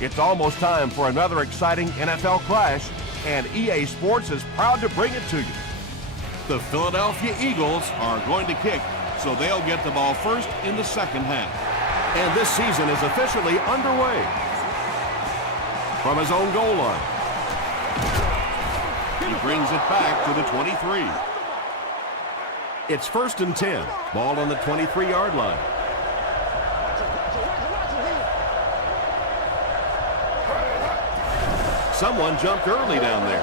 It's almost time for another exciting NFL clash, and EA Sports is proud to bring it to you. The Philadelphia Eagles are going to kick, so they'll get the ball first in the second half. And this season is officially underway. From his own goal line, he brings it back to the 23. It's 1st and 10. Ball on the 23-yard line. Someone jumped early down there.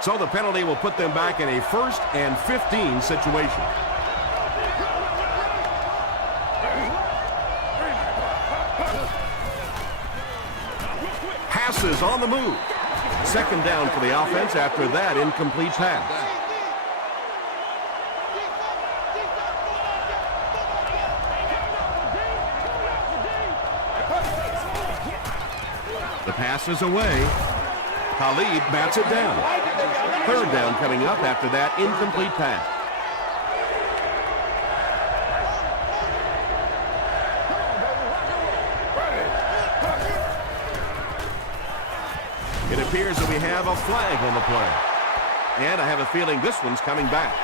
So the penalty will put them back in a 1st and 15 situation. Passes on the move. 2nd down for the offense after that incomplete pass. The pass is away. Khalid bats it down. 3rd down coming up after that incomplete pass. It appears that we have a flag on the play. And I have a feeling this one's coming back.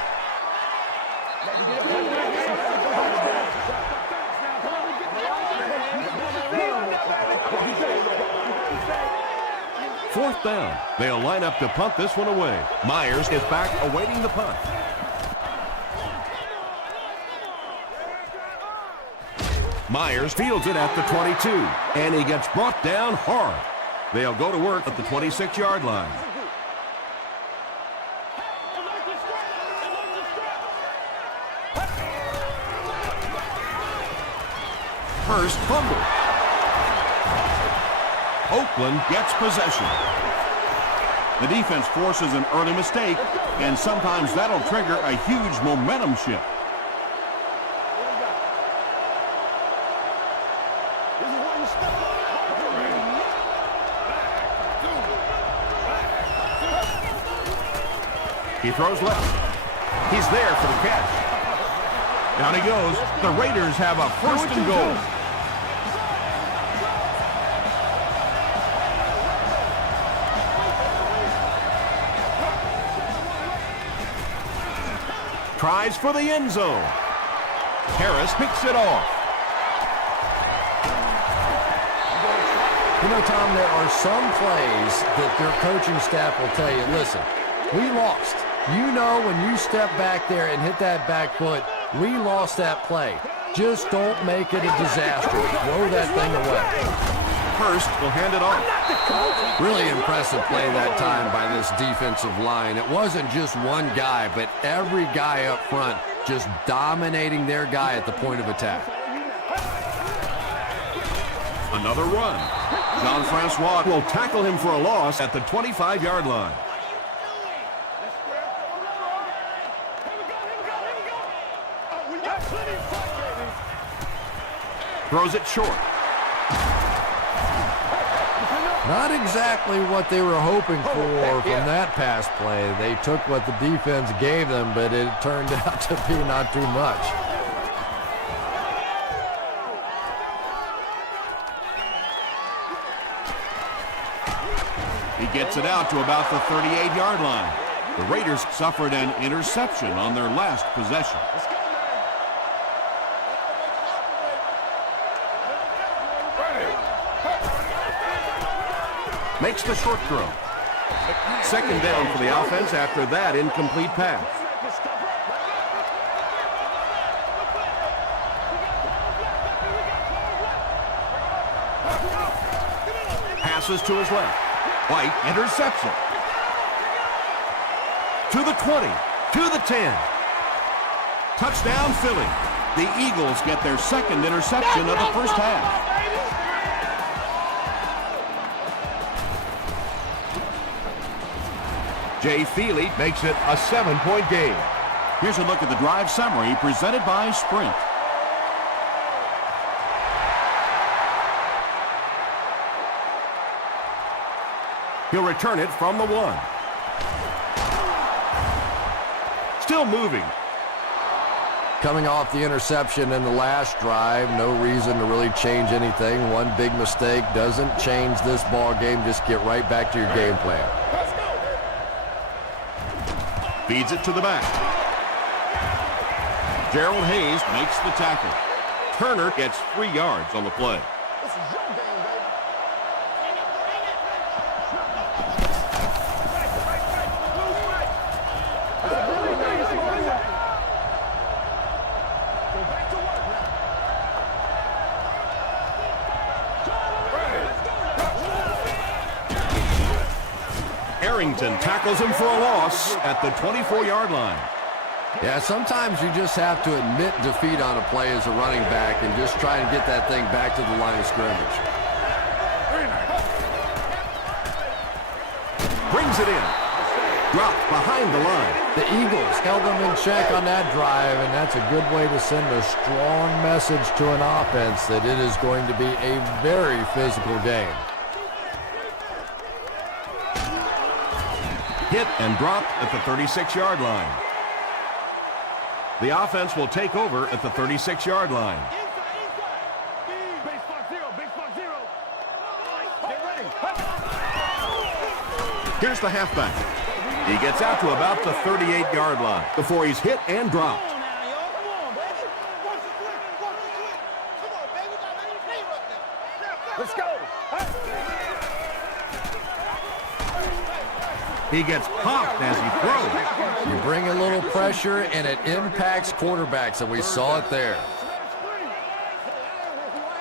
Fourth down. They'll line up to punt this one away. Myers is back awaiting the punt. Myers fields it at the 22, and he gets brought down hard. They'll go to work at the 26-yard line. Hurst fumble. Oakland gets possession. The defense forces an early mistake, and sometimes that'll trigger a huge momentum shift. He throws left. He's there for the catch. Down he goes. The Raiders have a 1st and goal. Tries for the end zone. Harris picks it off. You know, Tom, there are some plays that their coaching staff will tell you, listen, we lost. You know when you step back there and hit that back foot, we lost that play. Just don't make it a disaster. Throw that thing away. Hurst will hand it off. Really impressive play that time by this defensive line. It wasn't just one guy, but every guy up front just dominating their guy at the point of attack. Another run. Jean-Francois will tackle him for a loss at the 25-yard line. Throws it short. Not exactly what they were hoping for from that pass play. They took what the defense gave them, but it turned out to be not too much. He gets it out to about the 38-yard line. The Raiders suffered an interception on their last possession. Makes the short throw. 2nd down for the offense after that incomplete pass. Passes to his left. White interception. To the 20. To the 10. Touchdown Philly. The Eagles get their 2nd interception of the first half. Jay Feely makes it a 7-point game. Here's a look at the drive summary presented by Sprint. He'll return it from the 1. Still moving. Coming off the interception in the last drive, no reason to really change anything. One big mistake doesn't change this ball game. Just get right back to your game plan. Feeds it to the back. Gerald Hayes makes the tackle. Turner gets 3 yards on the play. This is your game, baby. Go back to work now. Arrington tackles him for a loss at the 24-yard line. Yeah, sometimes you just have to admit defeat on a play as a running back and just try and get that thing back to the line of scrimmage. Brings it in. Dropped behind the line. The Eagles held them in check on that drive, and that's a good way to send a strong message to an offense that it is going to be a very physical game. Hit and dropped at the 36-yard line. The offense will take over at the 36-yard line. Big spot zero, big spot zero. Get ready. Here's the halfback. He gets out to about the 38-yard line before he's hit and dropped. Come on now, y'all. Come on, baby. Watch the switch. Watch the switch. Come on, baby. We got any play right now. Let's go. He gets popped as he throws. You bring a little pressure, and it impacts quarterbacks, and we saw it there. I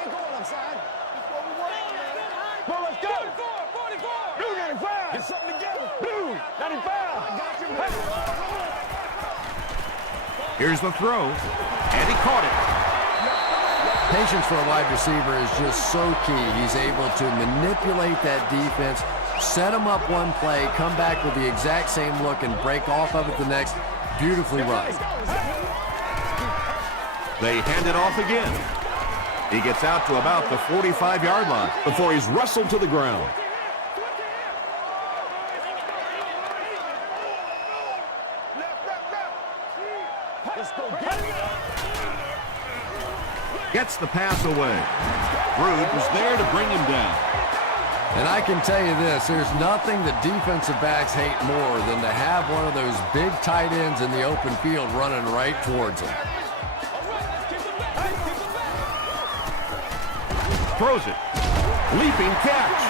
ain't going outside. That's what we want. Well, let's go. 44. Blue 95. Get something together. Blue 95. I got you, man. Here's the throw, and he caught it. Patience for a wide receiver is just so key. He's able to manipulate that defense, set them up one play, come back with the exact same look, and break off of it the next. Beautifully run. They hand it off again. He gets out to about the 45-yard line before he's wrestled to the ground. Let's go get it. Gets the pass away. Rude was there to bring him down. And I can tell you this, there's nothing that defensive backs hate more than to have one of those big tight ends in the open field running right towards them. Throws it. Leaping catch.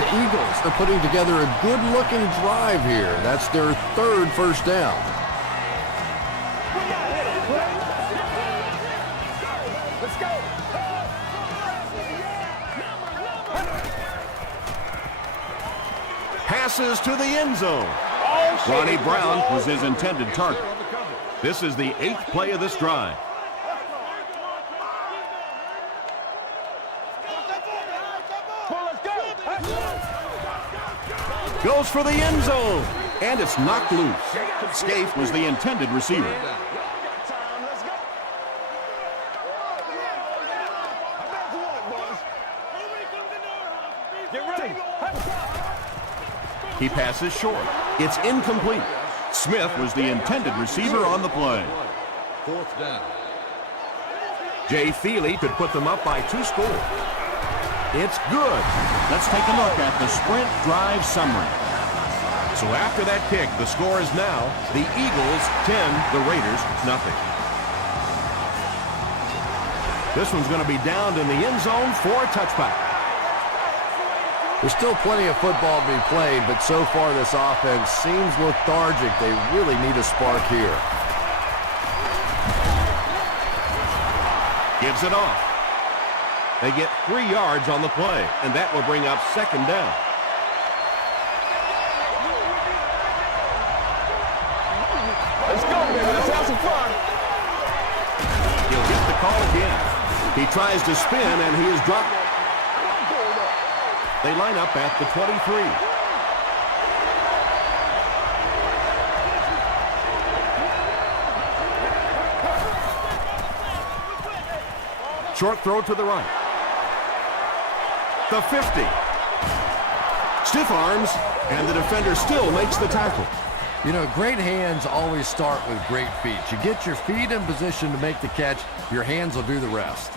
The Eagles are putting together a good-looking drive here. That's their 3rd first down. Let's go. Passes to the end zone. Ronnie Brown was his intended target. This is the 8th play of this drive. Goes for the end zone, and it's knocked loose. Scaife was the intended receiver. Let's go. Get ready. He passes short. It's incomplete. Smith was the intended receiver on the play. 4th down. Jay Feely could put them up by 2 scores. It's good. Let's take a look at the sprint drive summary. So after that kick, the score is now the Eagles 10, the Raiders nothing. This one's going to be downed in the end zone for a touchback. There's still plenty of football to be played, but so far this offense seems lethargic. They really need a spark here. Gives it off. They get 3 yards on the play, and that will bring up 2nd down. Let's go, baby. Let's have some fun. He'll get the call again. He tries to spin, and he is dropped. They line up at the 23. Short throw to the right. The 50. Stiff arms, and the defender still makes the tackle. You know, great hands always start with great feet. You get your feet in position to make the catch, your hands will do the rest.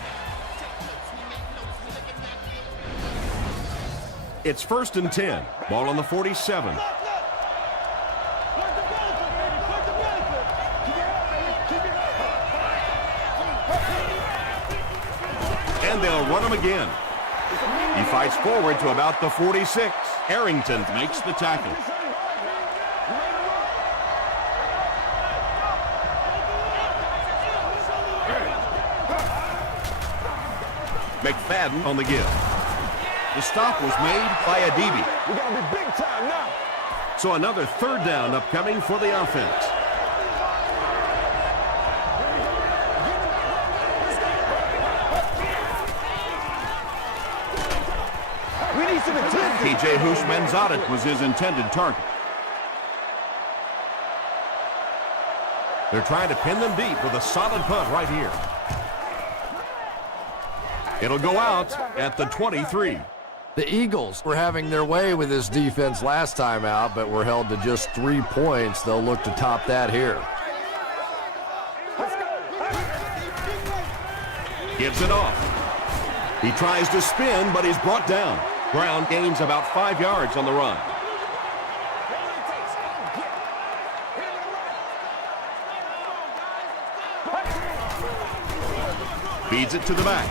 It's 1st and 10. Ball on the 47. And they'll run him again. He fights forward to about the 46. Arrington makes the tackle. McFadden on the give. The stop was made by Adibi. We got to be big time now. So another 3rd down upcoming for the offense. We need some attack. TJ Houshmandzadeh was his intended target. They're trying to pin them deep with a solid punt right here. It'll go out at the 23. The Eagles were having their way with this defense last time out, but were held to just 3 points. They'll look to top that here. Gives it off. He tries to spin, but he's brought down. Brown gains about 5 yards on the run. Feeds it to the back.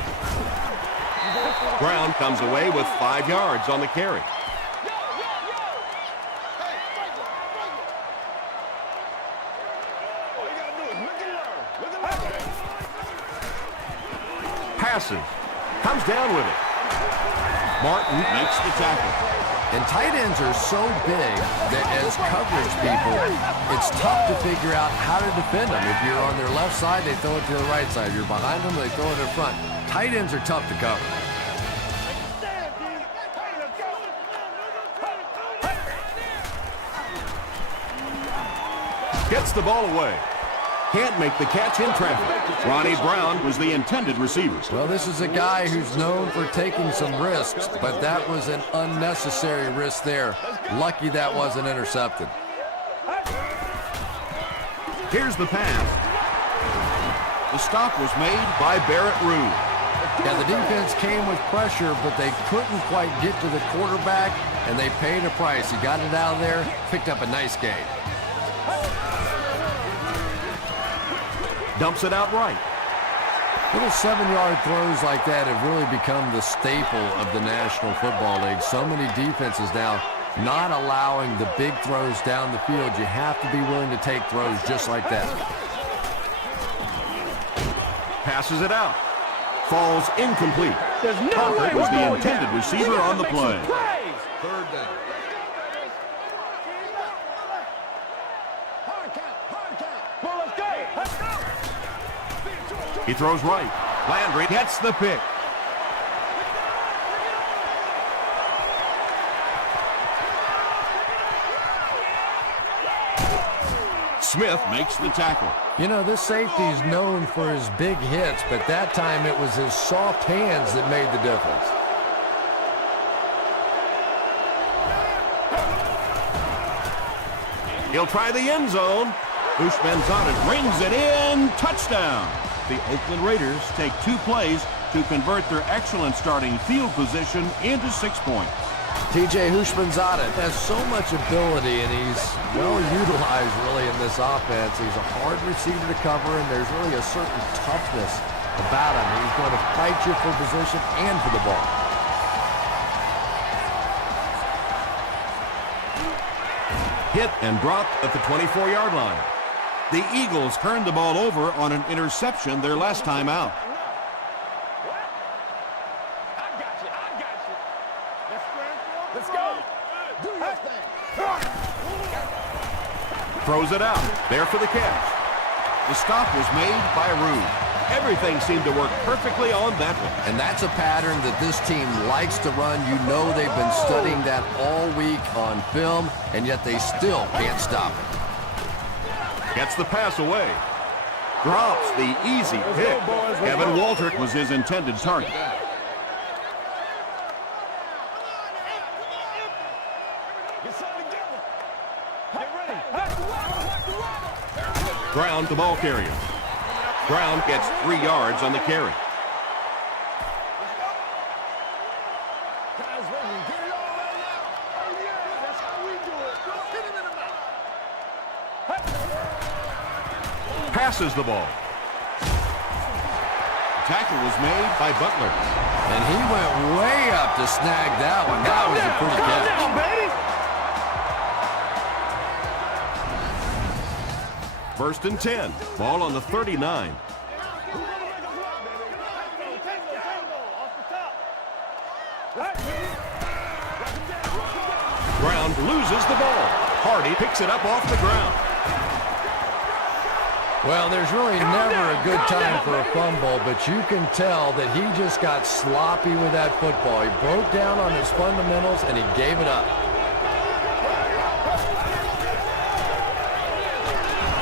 Brown comes away with 5 yards on the carry. Passes. Comes down with it. Martin makes the tackle. And tight ends are so big that as coverage people, it's tough to figure out how to defend them. If you're on their left side, they throw it to the right side. If you're behind them, they throw it in front. Tight ends are tough to cover. Gets the ball away. Can't make the catch in traffic. Ronnie Brown was the intended receiver. Well, this is a guy who's known for taking some risks, but that was an unnecessary risk there. Lucky that wasn't intercepted. Here's the pass. The stop was made by Barrett Ruud. Yeah, the defense came with pressure, but they couldn't quite get to the quarterback, and they paid a price. He got it out of there, picked up a nice gain. Dumps it out right. Little 7-yard throws like that have really become the staple of the National Football League. So many defenses now not allowing the big throws down the field. You have to be willing to take throws just like that. Passes it out. Falls incomplete. There's no way was we're the going intended down. receiver on the play. 3rd down. He throws right. Landry gets the pick. Smith makes the tackle. You know, this safety is known for his big hits, but that time it was his soft hands that made the difference. He'll try the end zone. Houshmandzadeh rings it in. Touchdown. The Oakland Raiders take 2 plays to convert their excellent starting field position into 6 points. TJ Houshmandzadeh has so much ability, and he's well utilized really in this offense. He's a hard receiver to cover, and there's really a certain toughness about him. He's going to fight you for position and for the ball. Hit and dropped at the 24-yard line. The Eagles turned the ball over on an interception their last time out. Let's go. Do your thing. Throws it out. There for the catch. The stop was made by Ruud. Everything seemed to work perfectly on that one. And that's a pattern that this team likes to run. You know they've been studying that all week on film, and yet they still can't stop it. Gets the pass away. Drops the easy pick. Kevin Walter was his intended target. Ground the ball carrier. Brown gets 3 yards on the carry. Passes the ball. Tackle was made by Butler. And he went way up to snag that one. That was a pretty catch. First and 10. Ball on the 39. Brown loses the ball. Hardy picks it up off the ground. Well, there's really never a good time for a fumble, but you can tell that he just got sloppy with that football. He broke down on his fundamentals, and he gave it up.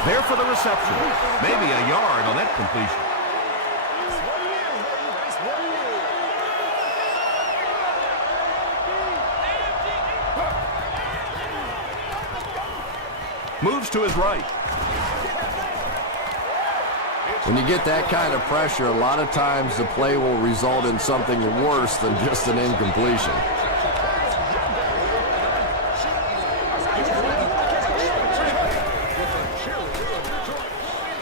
There for the reception. Maybe a yard on that completion. Moves to his right. When you get that kind of pressure, a lot of times the play will result in something worse than just an incompletion.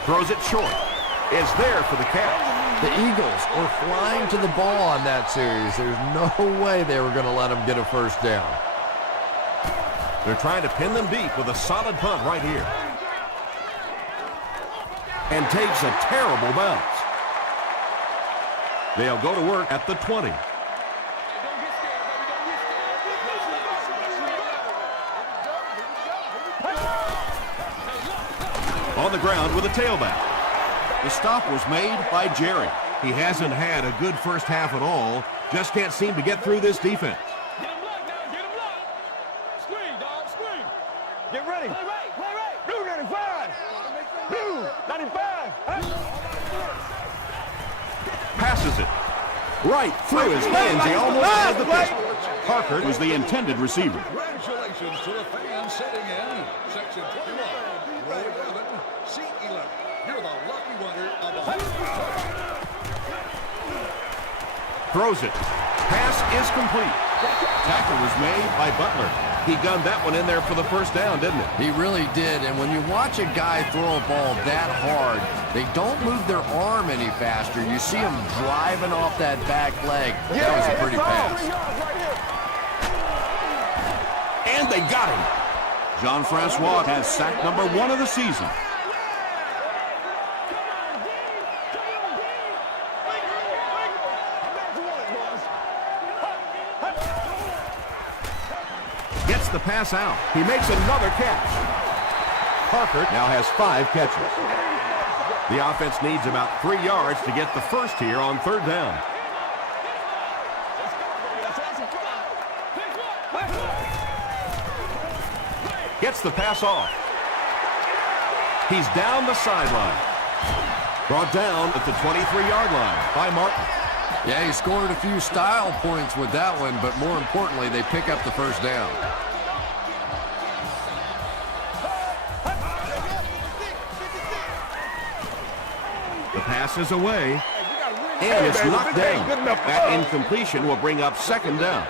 Throws it short. Is there for the catch. The Eagles were flying to the ball on that series. There's no way they were going to let them get a first down. They're trying to pin them deep with a solid punt right here. And takes a terrible bounce. They'll go to work at the 20. On the ground with a tailback. The stop was made by Jerry. He hasn't had a good first half at all. Just can't seem to get through this defense. Get him locked now, get him locked. Screen, dog, screen. Get ready. Play right, play right. Blue 95. Blue 95. Passes it. Right through his hands. He almost had the pitch. Parker was the intended receiver. Congratulations to the fans sitting in Section 21, Row 11, Seat 11. You're the lucky winner of the Throws it. Pass is complete. Tackle was made by Butler. He gunned that one in there for the first down, didn't it? He really did, and when you watch a guy throw a ball that hard, they don't move their arm any faster. You see him driving off that back leg. That was a pretty pass. And they got him. Jean-Francois has sack number 1 of the season. Gets the pass out. He makes another catch. Parker now has 5 catches. The offense needs about 3 yards to get the first here on 3rd down. Gets the pass off. He's down the sideline. Brought down at the 23-yard line by Martin. Yeah, he scored a few style points with that one, but more importantly, they pick up the first down. The pass is away, and it's knocked down. That incompletion will bring up 2nd down.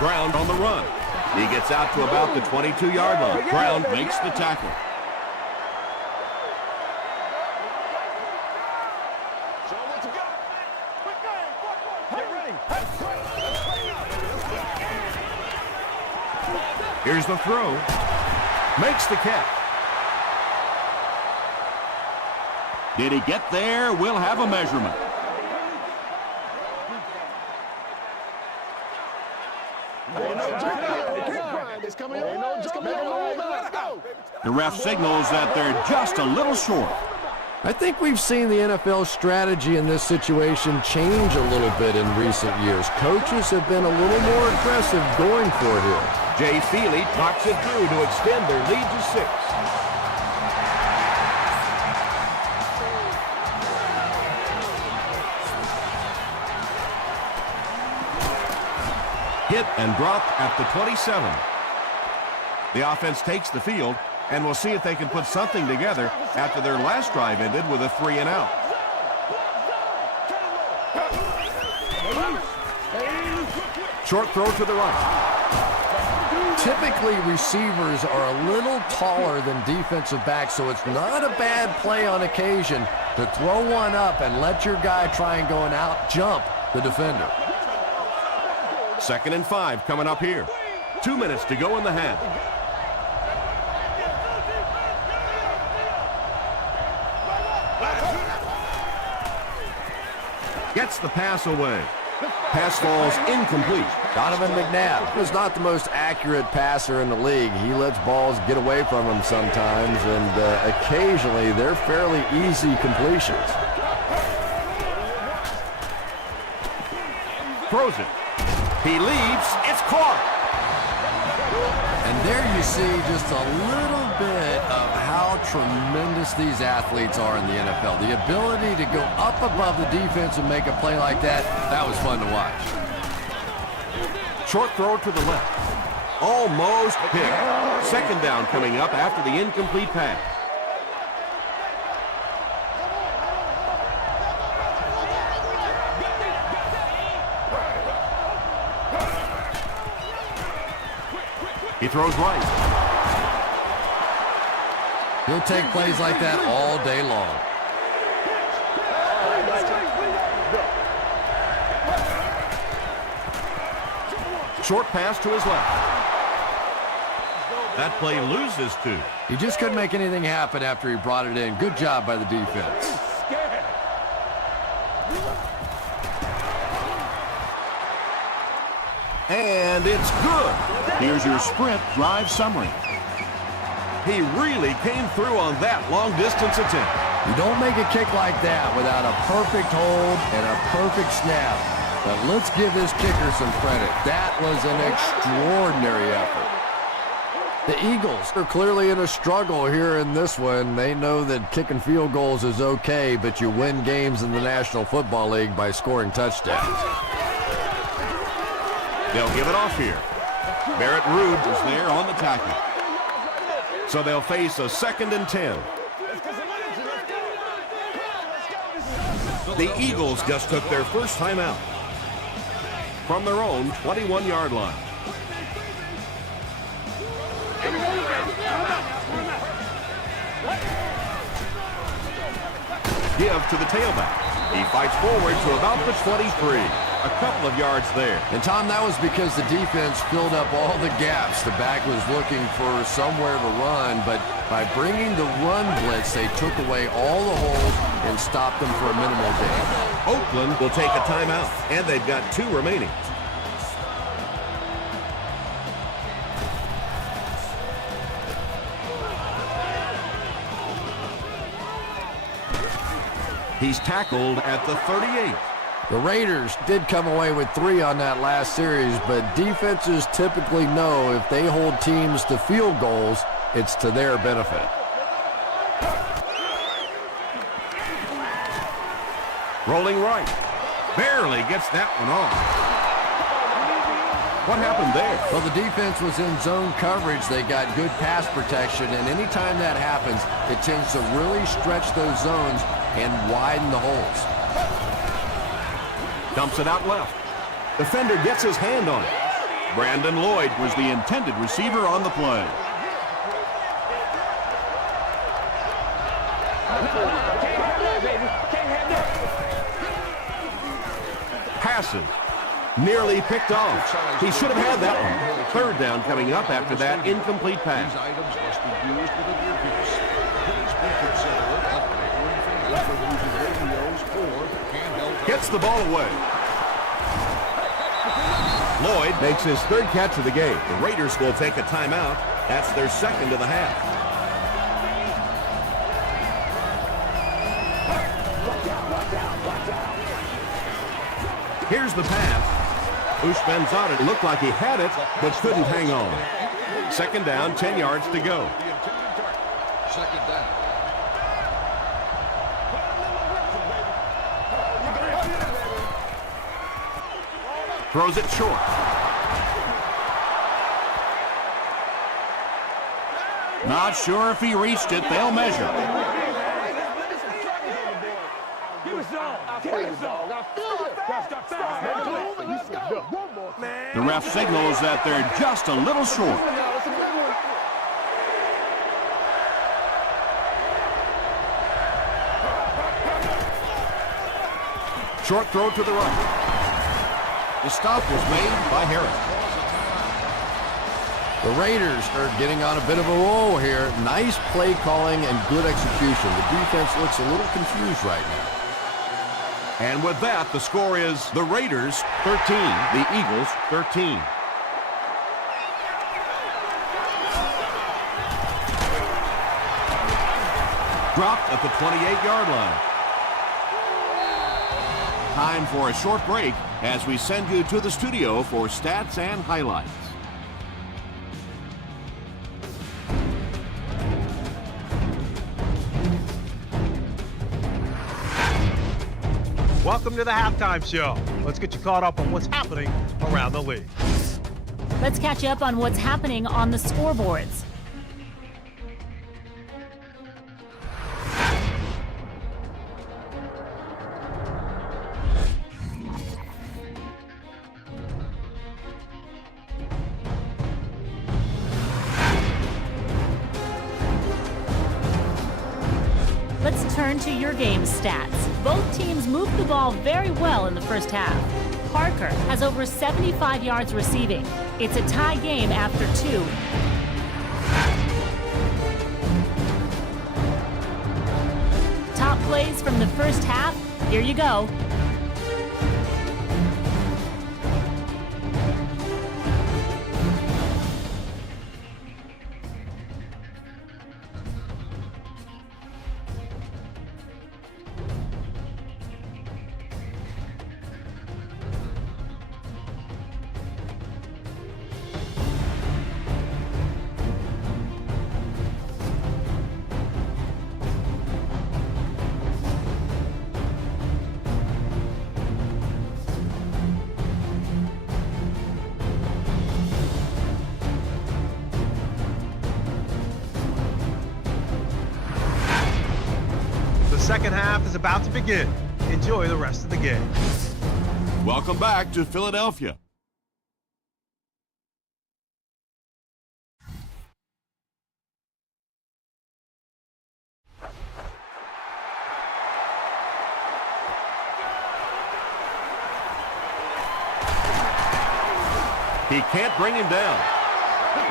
Brown on the run. He gets out to about the 22-yard line. Brown makes the tackle. Here's the throw. Makes the catch. Did he get there? We'll have a measurement. The ref signals that they're just a little short. I think we've seen the NFL strategy in this situation change a little bit in recent years. Coaches have been a little more aggressive going for it here. Jay Feely knocks it through to extend their lead to 6. Hit and dropped at the 27. The offense takes the field, and we'll see if they can put something together after their last drive ended with a 3-and-out. Short throw to the right. Typically, receivers are a little taller than defensive backs, so it's not a bad play on occasion to throw one up and let your guy try and go and out-jump the defender. 2nd and 5 coming up here. 2 minutes to go in the half. Gets the pass away. Pass falls incomplete. Donovan McNabb is not the most accurate passer in the league. He lets balls get away from him sometimes, and occasionally they're fairly easy completions. Throws it. He leaps. It's caught. And there you see just a little bit of how tremendous these athletes are in the NFL. The ability to go up above the defense and make a play like that, that was fun to watch. Short throw to the left. Almost picked. 2nd down coming up after the incomplete pass. He throws right. He'll take plays like that all day long. Short pass to his left. That play loses 2. He just couldn't make anything happen after he brought it in. Good job by the defense. And it's good. Here's your sprint drive summary. He really came through on that long-distance attempt. You don't make a kick like that without a perfect hold and a perfect snap. But let's give this kicker some credit. That was an extraordinary effort. The Eagles are clearly in a struggle here in this one. They know that kicking field goals is okay, but you win games in the National Football League by scoring touchdowns. They'll give it off here. Barrett Ruud is there on the tackle. So they'll face a 2nd and 10. The Eagles just took their first time out from their own 21-yard line. Give to the tailback. He fights forward to about the 23. A couple of yards there. And, Tom, that was because the defense filled up all the gaps. The back was looking for somewhere to run, but by bringing the run blitz, they took away all the holes and stopped them for a minimal gain. Oakland will take a timeout, and they've got 2 remaining. He's tackled at the 38. The Raiders did come away with 3 on that last series, but defenses typically know if they hold teams to field goals, it's to their benefit. Rolling right. Barely gets that one off. What happened there? Well, the defense was in zone coverage. They got good pass protection, and anytime that happens, it tends to really stretch those zones and widen the holes. Dumps it out left. Defender gets his hand on it. Brandon Lloyd was the intended receiver on the play. Passes. Nearly picked off. He should have had that one. 3rd down coming up after that incomplete pass. These items must be used with an earpiece. Please be considerate of neighboring fans when using radios or handheld. Gets the ball away. Lloyd makes his 3rd catch of the game. The Raiders will take a timeout. That's their 2nd of the half. Here's the pass. Ushmanzadeh looked like he had it, but couldn't hang on. 2nd down, 10 yards to go. 2nd down. Throws it short. Not sure if he reached it. They'll measure. The ref signals that they're just a little short. Short throw to the right. The stop was made by Harris. The Raiders are getting on a bit of a roll here. Nice play calling and good execution. The defense looks a little confused right now. And with that, the score is the Raiders 13, the Eagles 13. Dropped at the 28-yard line. Time for a short break as we send you to the studio for stats and highlights. Welcome to the Halftime Show. Let's get you caught up on what's happening around the league. Let's catch you up on what's happening on the scoreboards. Let's turn to your game stats. Both teams moved the ball very well in the first half. Parker has over 75 yards receiving. It's a tie game after 2. Top plays from the first half. Here you go. Second half is about to begin. Enjoy the rest of the game. Welcome back to Philadelphia. He can't bring him down.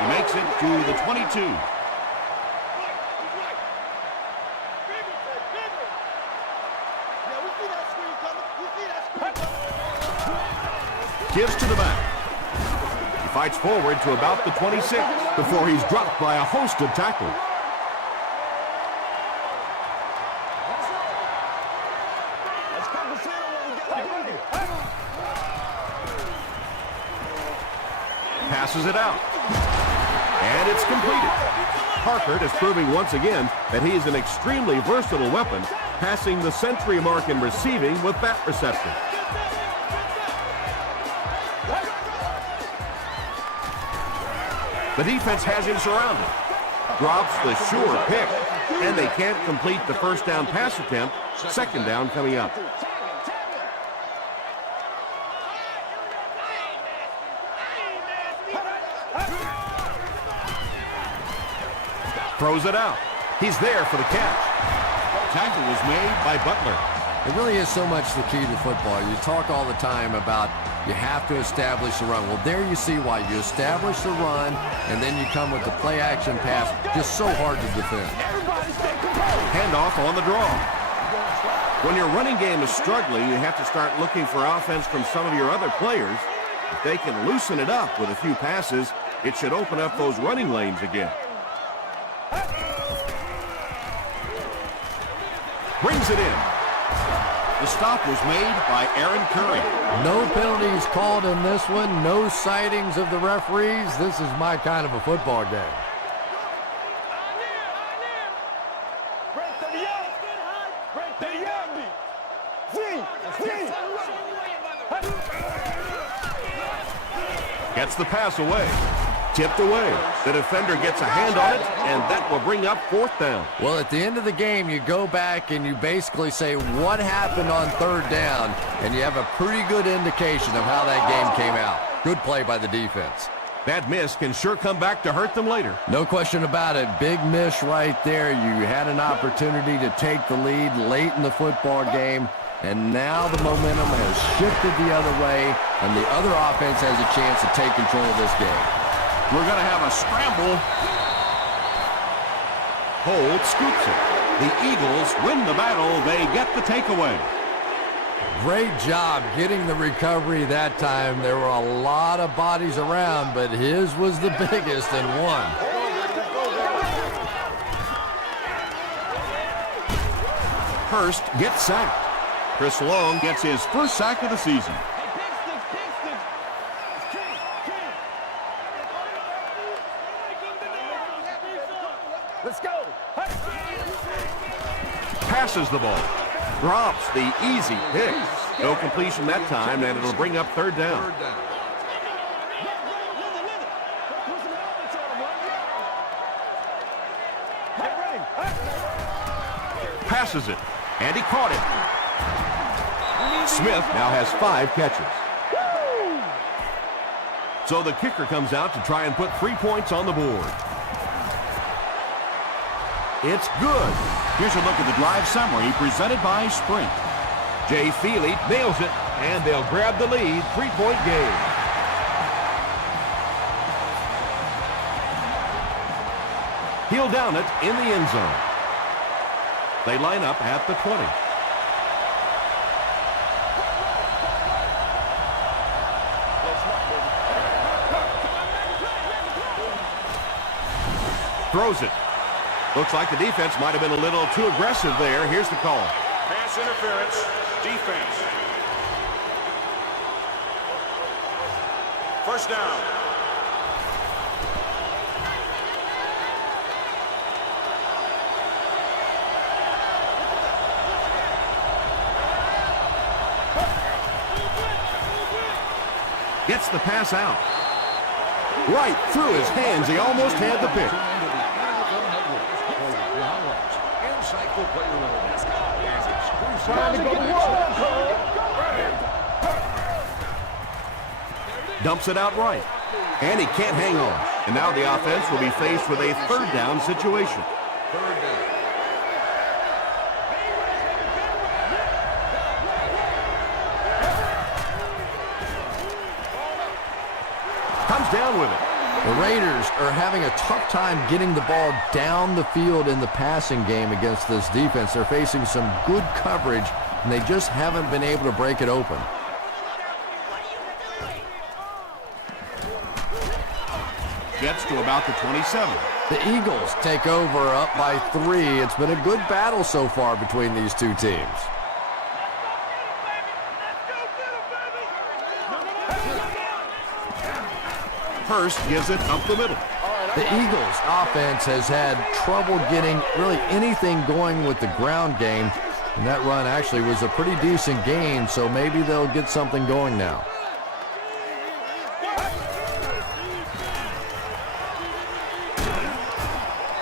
He makes it to the 22. Gives to the back. He fights forward to about the 26 before he's dropped by a host of tackles. Passes it out. And it's completed. Parker is proving once again that he is an extremely versatile weapon, passing the century mark in receiving with that reception. The defense has him surrounded. Drops the sure pick, and they can't complete the first down pass attempt. Second down coming up. Throws it out. He's there for the catch. Tackle was made by Butler. It really is so much the key to football. You talk all the time about you have to establish the run. Well, there you see why. You establish the run, and then you come with the play-action pass. Just so hard to defend. Handoff on the draw. When your running game is struggling, you have to start looking for offense from some of your other players. If they can loosen it up with a few passes, it should open up those running lanes again. Brings it in. The stop was made by Aaron Curry. No penalties called in this one. No sightings of the referees. This is my kind of a football game. Gets the pass away. Tipped away. The defender gets a hand on it, and that will bring up 4th down. Well, at the end of the game, you go back and you basically say what happened on 3rd down, and you have a pretty good indication of how that game came out. Good play by the defense. That miss can sure come back to hurt them later. No question about it. Big miss right there. You had an opportunity to take the lead late in the football game, and now the momentum has shifted the other way, and the other offense has a chance to take control of this game. We're going to have a scramble. Holt scoops it. The Eagles win the battle. They get the takeaway. Great job getting the recovery that time. There were a lot of bodies around, but his was the biggest and won. Hurst gets sacked. Chris Long gets his first sack of the season. Let's go. Passes the ball. Drops the easy pick. No completion that time, and it'll bring up 3rd down. Passes it, and he caught it. Smith now has 5 catches. So the kicker comes out to try and put 3 points on the board. It's good. Here's a look at the drive summary presented by Sprint. Jay Feely nails it, and they'll grab the lead. 3-point game. He'll down it in the end zone. They line up at the 20. Throws it. Looks like the defense might have been a little too aggressive there. Here's the call. Pass interference, defense. First down. Gets the pass out. Right through his hands. He almost had the pick. Dumps it out right. And he can't hang on. And now the offense will be faced with a 3rd down situation. Comes down with it. The Raiders are having a tough time getting the ball down the field in the passing game against this defense. They're facing some good coverage, and they just haven't been able to break it open. Gets to about the 27. The Eagles take over up by 3. It's been a good battle so far between these two teams. Hurst gives it up the middle. The Eagles offense has had trouble getting really anything going with the ground game, and that run actually was a pretty decent gain, so maybe they'll get something going now.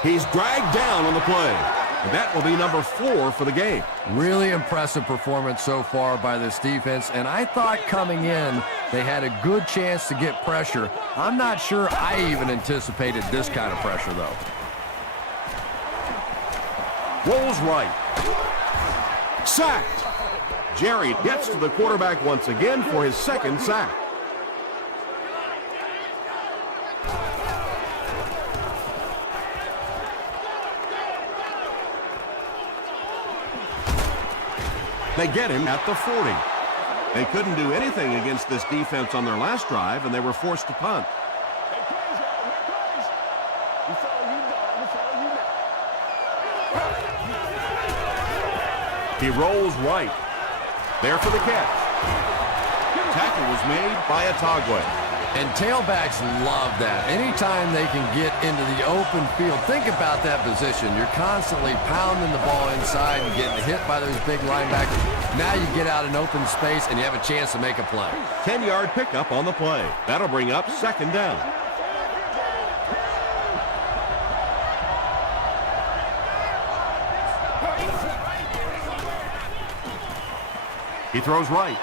He's dragged down on the play. And that will be number 4 for the game. Really impressive performance so far by this defense, and I thought coming in they had a good chance to get pressure. I'm not sure I even anticipated this kind of pressure, though. Rolls right. Sacked. Jerry gets to the quarterback once again for his 2nd sack. They get him at the 40. They couldn't do anything against this defense on their last drive, and they were forced to punt. He rolls right. There for the catch. Tackle was made by Atagwe. And tailbacks love that. Anytime they can get into the open field, think about that position. You're constantly pounding the ball inside and getting hit by those big linebackers. Now you get out in open space and you have a chance to make a play. 10-yard pickup on the play. That'll bring up second down. He throws right.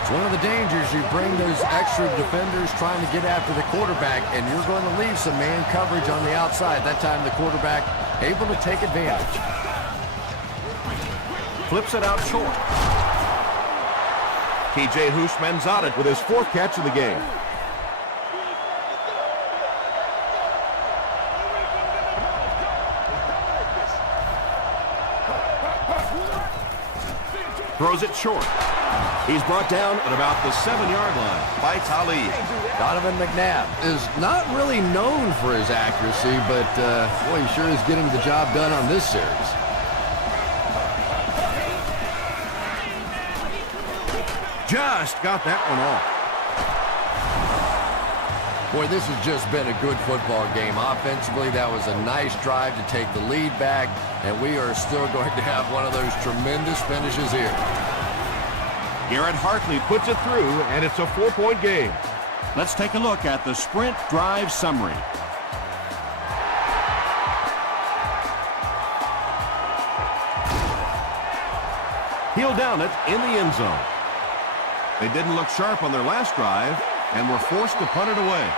It's one of the dangers. You bring those extra defenders trying to get after the quarterback, and you're going to leave some man coverage on the outside. That time the quarterback able to take advantage. Flips it out short. T.J. Houshmandzadeh with his 4th catch of the game. Throws it short. He's brought down at about the 7-yard line by Talib. Donovan McNabb is not really known for his accuracy, but boy, he sure is getting the job done on this series. Just got that one off. Boy, this has just been a good football game. Offensively, that was a nice drive to take the lead back, and we are still going to have one of those tremendous finishes here. Garrett Hartley puts it through, and it's a 4-point game. Let's take a look at the sprint drive summary. He'll down it in the end zone. They didn't look sharp on their last drive and were forced to punt it away.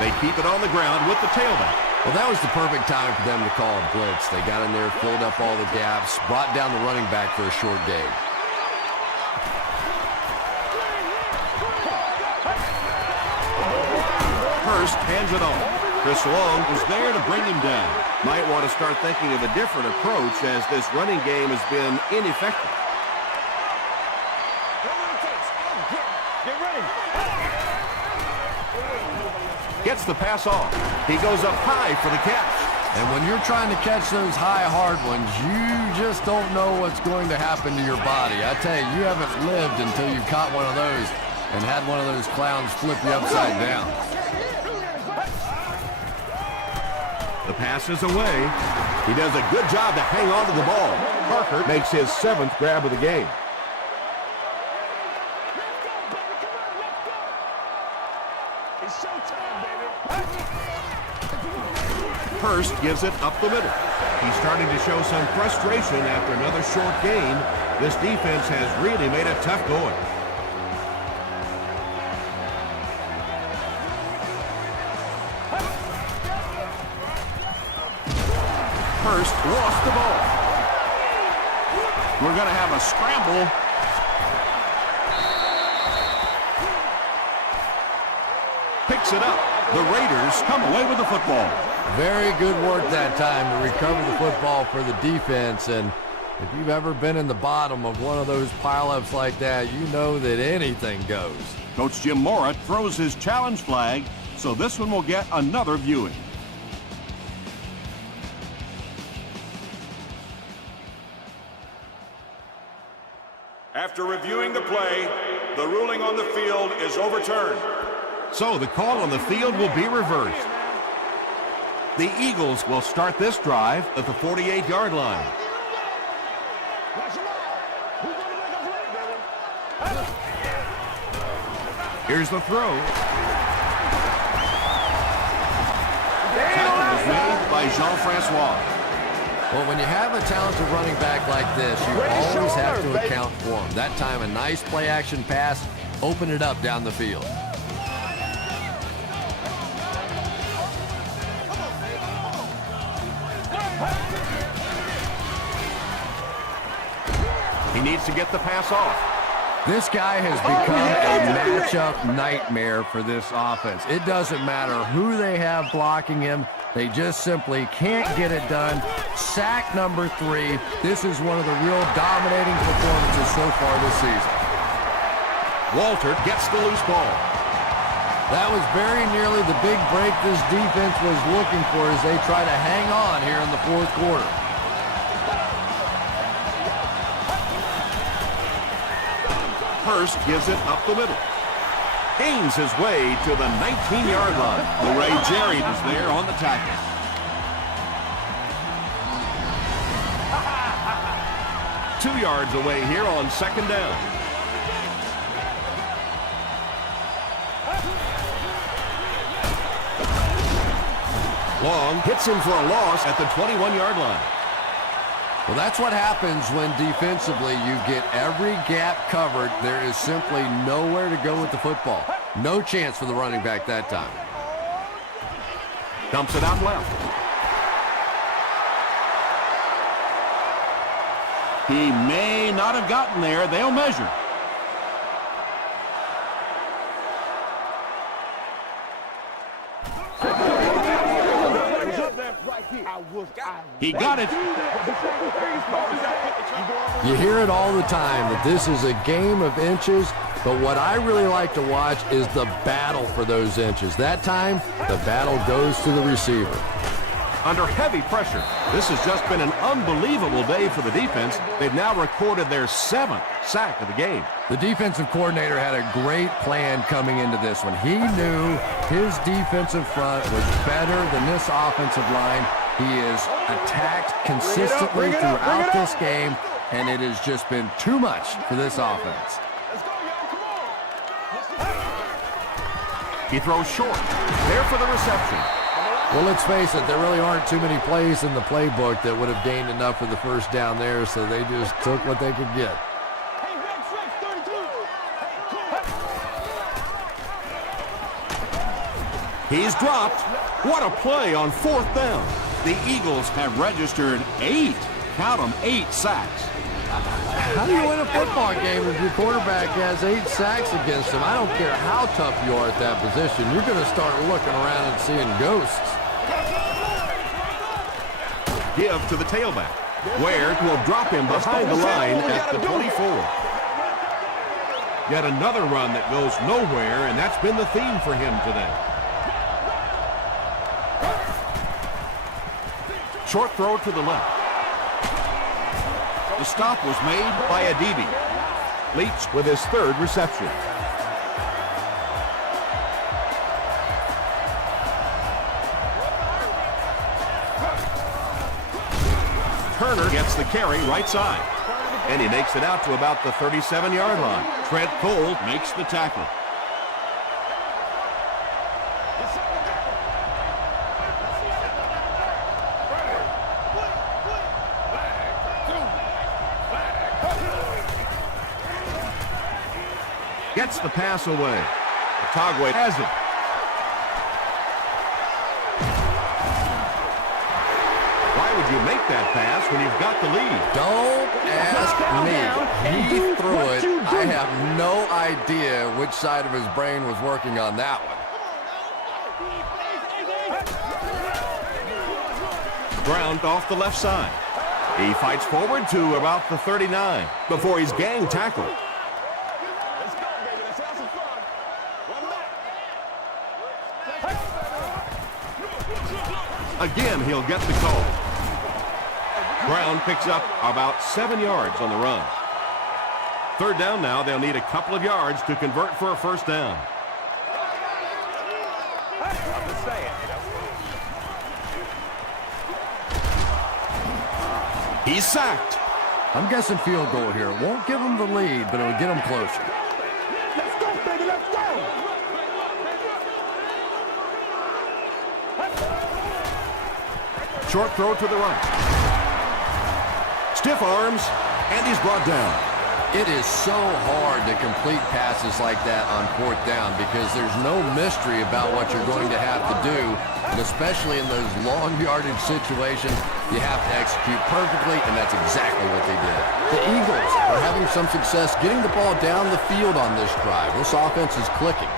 They keep it on the ground with the tailback. Well, that was the perfect time for them to call a blitz. They got in there, filled up all the gaps, brought down the running back for a short gain. Hurst hands it off. Chris Long was there to bring him down. Might want to start thinking of a different approach as this running game has been ineffective. Gets the pass off. He goes up high for the catch. And when you're trying to catch those high, hard ones, you just don't know what's going to happen to your body. I tell you, you haven't lived until you've caught one of those and had one of those clowns flip you upside down. The pass is away. He does a good job to hang on to the ball. Parker makes his 7th grab of the game. Hurst gives it up the middle. He's starting to show some frustration after another short gain. This defense has really made it tough going. Hurst lost the ball. We're going to have a scramble. Picks it up. The Raiders come away with the football. Very good work that time to recover the football for the defense. And if you've ever been in the bottom of one of those pileups like that, you know that anything goes. Coach Jim Mora throws his challenge flag, so this one will get another viewing. After reviewing the play, the ruling on the field is overturned. So the call on the field will be reversed. The Eagles will start this drive at the 48-yard line. Here's the throw. Tackle is made by Jean-Francois. Well, when you have a talented running back like this, you always have to account for him. That time, a nice play-action pass, open it up down the field. He needs to get the pass off. This guy has become a matchup nightmare for this offense. It doesn't matter who they have blocking him. They just simply can't get it done. Sack number 3. This is one of the real dominating performances so far this season. Walter gets the loose ball. That was very nearly the big break this defense was looking for as they try to hang on here in the fourth quarter. Hurst gives it up the middle. Gains his way to the 19-yard line. Ray Jerry is there on the tackle. Two yards away here on second down. Long hits him for a loss at the 21-yard line. Well, that's what happens when defensively you get every gap covered. There is simply nowhere to go with the football. No chance for the running back that time. Dumps it out left. He may not have gotten there. They'll measure. He got it. You hear it all the time that this is a game of inches, but what I really like to watch is the battle for those inches. That time, the battle goes to the receiver. Under heavy pressure, this has just been an unbelievable day for the defense. They've now recorded their 7th sack of the game. The defensive coordinator had a great plan coming into this one. He knew his defensive front was better than this offensive line. He is attacked consistently throughout this game, and it has just been too much for this offense. He throws short. There for the reception. Well, let's face it, there really aren't too many plays in the playbook that would have gained enough for the first down there, so they just took what they could get. He's dropped. What a play on 4th down. The Eagles have registered 8, count them, 8 sacks. How do you win a football game if your quarterback has 8 sacks against him? I don't care how tough you are at that position. You're going to start looking around and seeing ghosts. Give to the tailback. Ware will drop him behind the line at the 24. Yet another run that goes nowhere, and that's been the theme for him today. Short throw to the left. The stop was made by Adibi. Leach with his 3rd reception. Turner gets the carry right side. And he makes it out to about the 37-yard line. Trent Cole makes the tackle. Gets the pass away. Otagwe has it. Why would you make that pass when you've got the lead? Don't ask me. He threw it. I have no idea which side of his brain was working on that one. Ground off the left side. He fights forward to about the 39 before he's gang tackled. Again, he'll get the call. Brown picks up about 7 yards on the run. 3rd down now. They'll need a couple of yards to convert for a 1st down. He's sacked. I'm guessing field goal here. It won't give him the lead, but it will get him closer. Let's go, baby, let's go! Short throw to the right. Stiff arms, and he's brought down. It is so hard to complete passes like that on 4th down because there's no mystery about what you're going to have to do, and especially in those long yardage situations, you have to execute perfectly, and that's exactly what they did. The Eagles are having some success getting the ball down the field on this drive. This offense is clicking.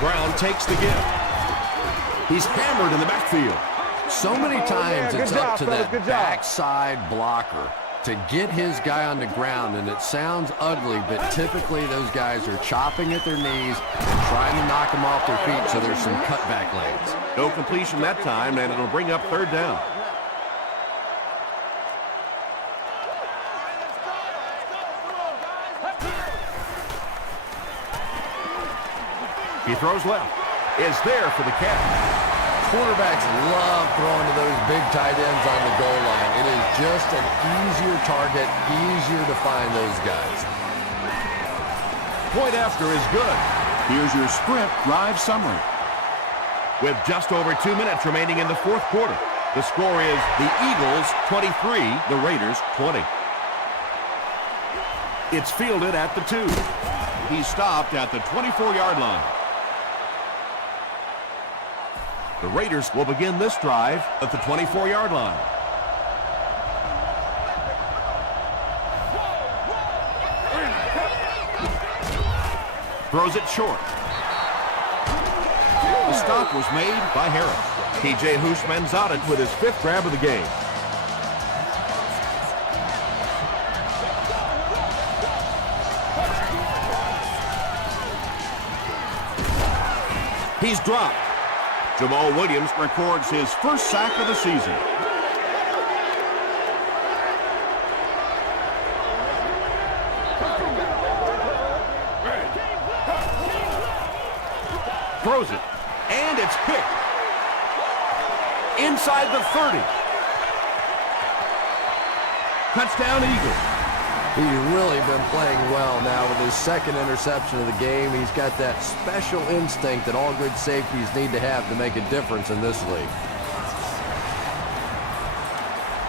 Brown takes the give. He's hammered in the backfield. So many times it's up to that backside blocker to get his guy on the ground, and it sounds ugly, but typically those guys are chopping at their knees and trying to knock them off their feet, so there's some cutback lanes. No completion that time, and it'll bring up 3rd down. He throws left. Is there for the catch. Quarterbacks love throwing to those big tight ends on the goal line. It is just an easier target, easier to find those guys. Point after is good. Here's your Sprint drive summary. With just over 2 minutes remaining in the fourth quarter, the score is the Eagles 23, the Raiders 20. It's fielded at the 2. He stopped at the 24-yard line. The Raiders will begin this drive at the 24-yard line. Throws it short. The stop was made by Harris. T.J. Houshman's on it with his 5th grab of the game. He's dropped. Jamal Williams records his first sack of the season. Throws it, and it's picked. Inside the 30. Touchdown, Eagles. He's really been playing well now with his 2nd interception of the game. He's got that special instinct that all good safeties need to have to make a difference in this league.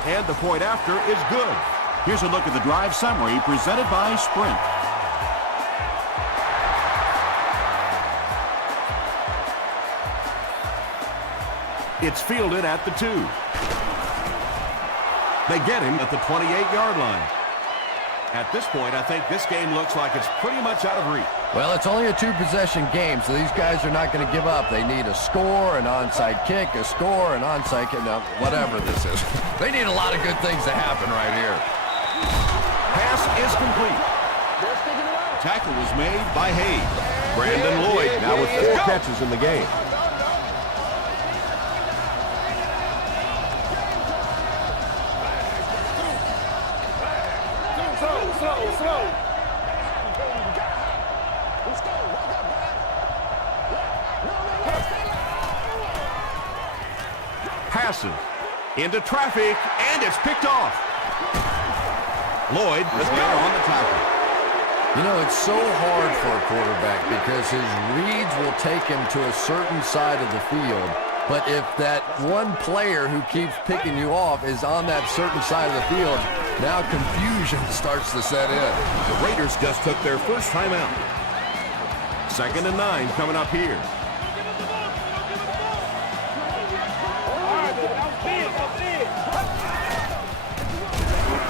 And the point after is good. Here's a look at the drive summary presented by Sprint. It's fielded at the 2. They get him at the 28-yard line. At this point, I think this game looks like it's pretty much out of reach. Well, it's only a 2-possession game, so these guys are not going to give up. They need a score, an onside kick, a score, an onside kick, now, whatever this is. They need a lot of good things to happen right here. Pass is complete. Tackle was made by Hayes. Brandon Lloyd now with 4 catches in the game. Passes into traffic, and it's picked off. Lloyd is there on the tackle. You know, it's so hard for a quarterback because his reads will take him to a certain side of the field. But if that one player who keeps picking you off is on that certain side of the field, now confusion starts to set in. The Raiders just took their first time out. 2nd and 9 coming up here.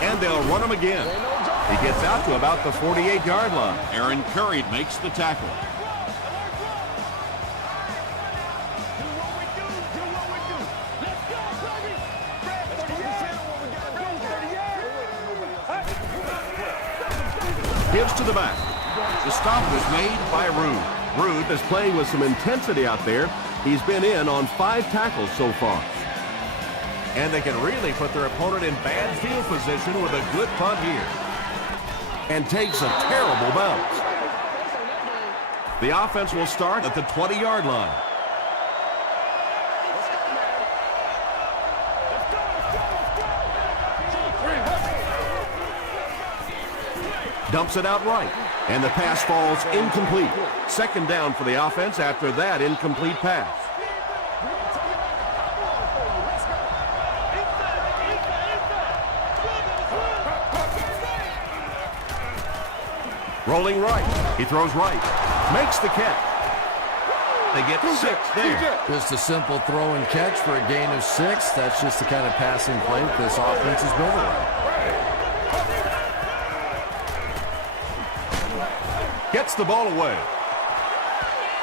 And they'll run him again. He gets out to about the 48-yard line. Aaron Curry makes the tackle. Gives to the back. The stop was made by Rude. Rude is playing with some intensity out there. He's been in on 5 tackles so far. And they can really put their opponent in bad field position with a good punt here. And takes a terrible bounce. The offense will start at the 20-yard line. Dumps it out right, and the pass falls incomplete. 2nd down for the offense after that incomplete pass. Rolling right. He throws right. Makes the catch. They get 6 there. Just a simple throw and catch for a gain of 6. That's just the kind of passing play that this offense is built around. Gets the ball away.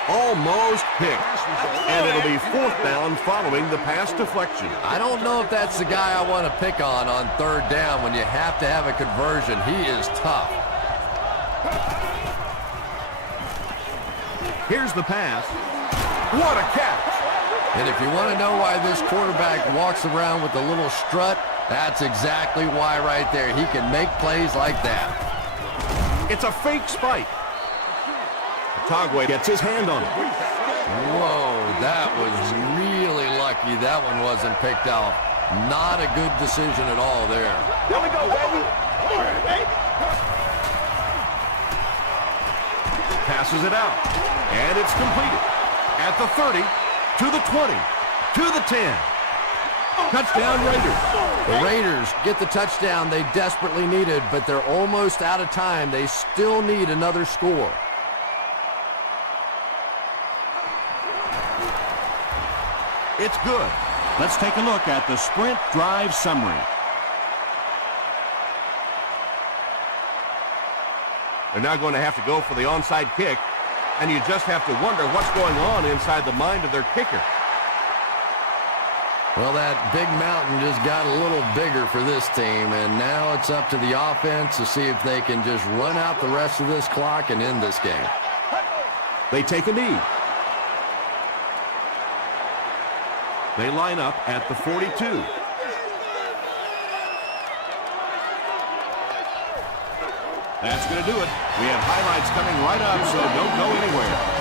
Almost picked. And it'll be 4th down following the pass deflection. I don't know if that's the guy I want to pick on 3rd down when you have to have a conversion. He is tough. Here's the pass. What a catch. And if you want to know why this quarterback walks around with a little strut, that's exactly why right there. He can make plays like that. It's a fake spike. Tagwe gets his hand on it. Whoa, that was really lucky that one wasn't picked off. Not a good decision at all there. There we go, baby. Passes it out, and it's completed. At the 30, to the 20, to the 10. Touchdown Raiders. The Raiders get the touchdown they desperately needed, but they're almost out of time. They still need another score. It's good. Let's take a look at the sprint drive summary. They're now going to have to go for the onside kick, and you just have to wonder what's going on inside the mind of their kicker. Well, that big mountain just got a little bigger for this team, and now it's up to the offense to see if they can just run out the rest of this clock and end this game. They take a knee. They line up at the 42. That's going to do it. We have highlights coming right up, so don't go anywhere.